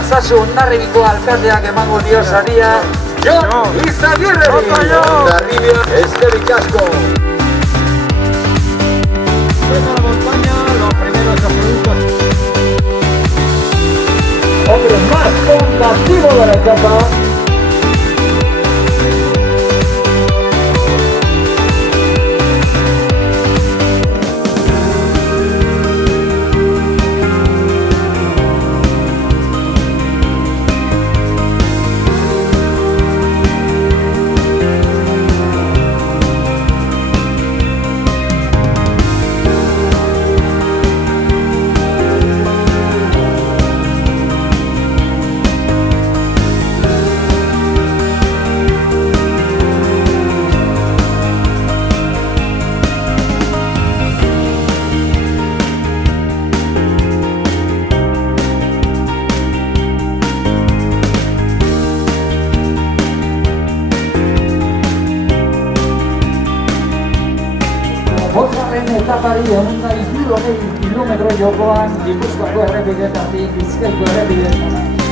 Arzazu Hondarribiko alkateak emango dio saria Jon Izagirreri. Hondarribia, eskerrik asko. Empieza la montaña, los primeros absolutos. Hombre más combativo de la etapa. Bosgarren etapari egun da 60 kilometro jokoan Gipuzkoako errepideetatik Bizkaiko errepideetara.